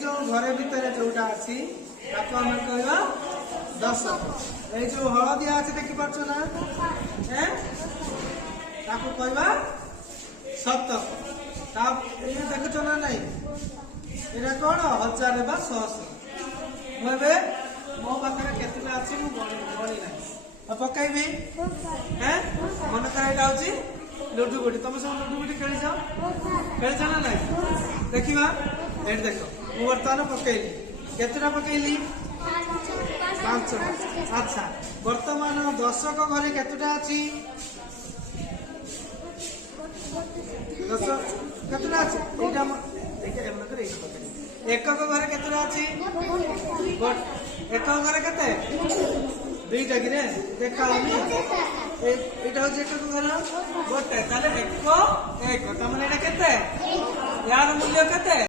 जो घरे भितर जोटा अच्छी आम कह 10 ये जो हलदिया अच्छे देखी पार्छ ना कहवा 7 देखुच ना नाई ये कौन 1000 बा 100 मुझे मो पाखे केतटा अच्छी गणी ना पकईबी मन कर यहाँ हूँ लुडु गुटी तुम सब लुडु गुटी खेल खेल ना ना देखा ये देख मु बर्तमान पकईली केतटा पकईली 5। अच्छा बर्तमान 10 घरे केतटा अच्छी 10 केतटा अच्छी एक घरे केतटा अच्छी एक घरे केते 2टा कि देखा यहाँ हूँ एक घर गोटे एक यार मूल्य केते